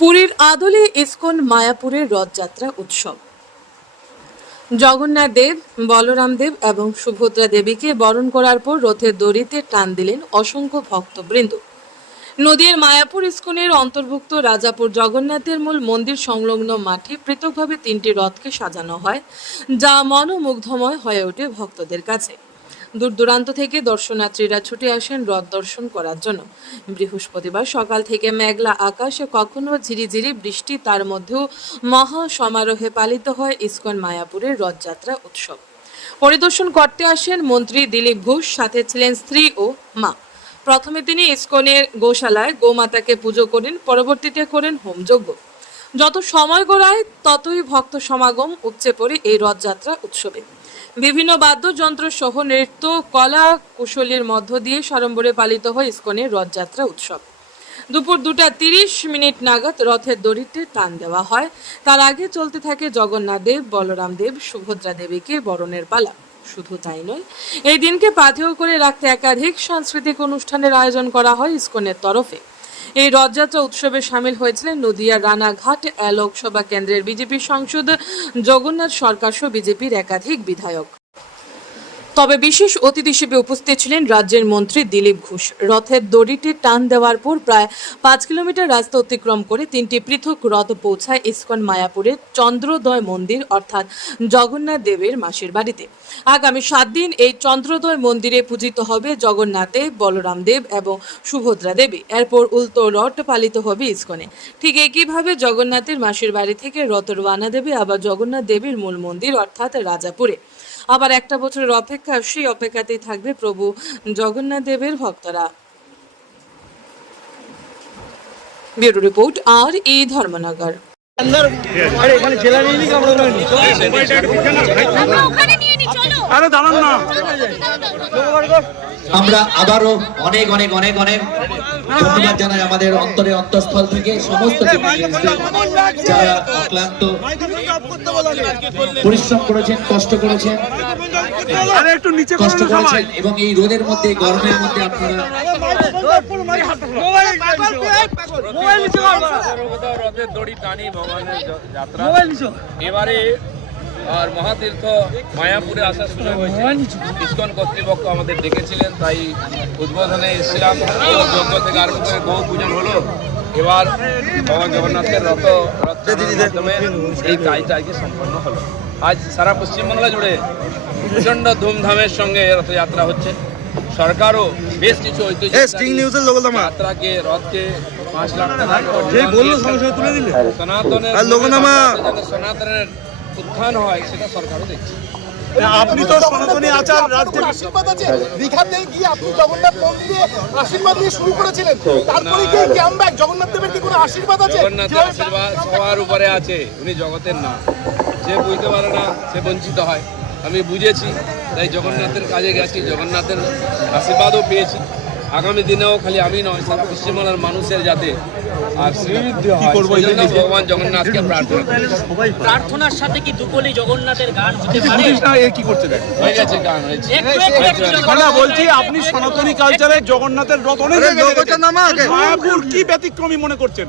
পুরীর আদলে ইসকন মায়াপুরের রথযাত্রা উৎসব। জগন্নাথ দেব, বলরাম দেব এবং সুভদ্রা দেবীকে বরণ করার পর রথের দড়িতে টান দিলেন অসংখ্য ভক্তবৃন্দ। নদীর মায়াপুর ইসকনের অন্তর্ভুক্ত রাজাপুর জগন্নাথের মূল মন্দির সংলগ্ন মাঠে পৃথকভাবে 3টি রথকে সাজানো হয়, যা মনোমুগ্ধময় হয়ে ওঠে ভক্তদের কাছে। দূর দূরান্ত থেকে দর্শনার্থীরা ছুটে আসেন রথ দর্শন করার জন্য। বৃহস্পতিবার সকাল থেকে মেঘলা আকাশে কখনো ঝিরিঝিরি বৃষ্টি, তার মধ্যেও মহা সমারোহে পালিত হয় ইসকন মায়াপুরের রথযাত্রা উৎসব। পরিদর্শন করতে আসেন মন্ত্রী দিলীপ ঘোষ, সাথে ছিলেন স্ত্রী ও মা। প্রথমে তিনি ইসকনের গোশালায় গোমাতাকে পুজো করেন, পরবর্তীতে করেন হোমযজ্ঞ। যত সময় গড়ায় ততই ভক্ত সমাগম উপচে পড়ে এই রথযাত্রা উৎসবে। বিভিন্ন বাদ্যযন্ত্র সহ নৃত্য, কলা কুশলীর মধ্য দিয়ে সাড়ম্বরে পালিত হয় ইসকনের রথযাত্রা উৎসব। দুপুর 2:30 নাগাদ রথের দড়িতে টান দেওয়া হয়। তার আগে চলতে থাকে জগন্নাথ দেব, বলরাম দেব, সুভদ্রা দেবীকে বরণের পালা। শুধু তাই নয়, এই দিনকে পাথেয় করে রাখতে একাধিক সাংস্কৃতিক অনুষ্ঠানের আয়োজন করা হয় ইসকনের তরফে। এই রথযাত্রা উৎসবে সামিল হয়েছিলেন নদিয়ার রানাঘাট লোকসভা কেন্দ্রের বিজেপি সাংসদ জগন্নাথ সরকার সহ বিজেপির একাধিক বিধায়ক। তবে বিশেষ অতিথি হিসেবে উপস্থিত ছিলেন রাজ্যের মন্ত্রী দিলীপ ঘোষ। রথের দড়িটি টান দেওয়ার পর প্রায় 5 কিলোমিটার রাস্তা অতিক্রম করে 3টি পৃথক রথ পৌঁছায় ইসকন মায়াপুরের চন্দ্রোদয় মন্দির, অর্থাৎ জগন্নাথ দেবের মাসির বাড়িতে। আগামী 7 দিন এই চন্দ্রোদয় মন্দিরে পূজিত হবে জগন্নাথ দেব, বলরাম দেব এবং সুভদ্রা দেবী। এরপর উল্টো রথ পালিত হবে ইসকনে। ঠিক একইভাবে জগন্নাথের মাসির বাড়ি থেকে রথ রওনা দেবে আবার জগন্নাথ দেবীর মূল মন্দির, অর্থাৎ রাজাপুরে। আবার একটা বছরের অপেক্ষা, সেই অপেক্ষাতেই থাকবে প্রভু জগন্নাথ দেবের ভক্তরা। ব্যুরো রিপোর্ট, আর এই ধর্মনগর। আমরা আবারও অনেক অনেক অনেক অনেক ধন্যবাদ জানাই আমাদের অন্তরে অন্তঃস্থল থেকে সমস্ত যারা অক্লান্ত পরিশ্রম করেছেন, কষ্ট করেছেন এবং এই রোদের মধ্যে, গরমের মধ্যে আপনারা রথের দড়ি টানি ভগবানের যাত্রা এবারে আর মহাতীর্থ মায়াপুরে আসার সুযোগ হয়েছে। ইসকন কর্তৃপক্ষ আমাদের ডেকেছিলেন, তাই উদ্বোধনে এসেছিলাম। যজ্ঞ থেকে আরম্ভ করে গৌ পূজন হলো। এবার ভগবান জগন্নাথের রথের মাধ্যমে এই কাজটা আজকে সম্পন্ন হলো। আজ সারা পশ্চিমবাংলা জুড়ে প্রচণ্ড ধুমধামের সঙ্গে রথযাত্রা হচ্ছে। সরকারও বেশ কিছু যাত্রাকে, রথকে 5 লাখ টাকা সনাতনের উত্থান হয়, সেটা সরকারও দেখছে। আপনি তো সনাতনী আচার, রাজ্যে আশীর্বাদ আছে। দীঘাতে গিয়ে আপনি জগন্নাথ মন্দিরে আশীর্বাদ দিয়ে শুরু করেছিলেন, তারপরে কি কামব্যাক জগন্নাথ দেবের কি কোনো আশীর্বাদ আছে? জগন্নাথের আশীর্বাদ সবার উপরে আছে, উনি জগতের না। যে বুঝতে পারে না সে বঞ্চিত হয়। আমি বুঝেছি, তাই জগন্নাথের কাজে গেছি, জগন্নাথের আশীর্বাদও পেয়েছি। আগামী দিনেও খালি আমি নয়, সারা পশ্চিমবাংলার মানুষের যাতে আর শ্রীবৃদ্ধি হয়, সেজন্য ভগবান জগন্নাথকে প্রার্থনার সাথে কি দুকলি জগন্নাথের গান হতে পারে? কি করতে দেয়? হয়ে গেছে, গান হয়েছে। বলছি আপনি সনাতনী কালচারে জগন্নাথের রথ অনেক মায়াপুর কি ব্যতিক্রমী মনে করছেন?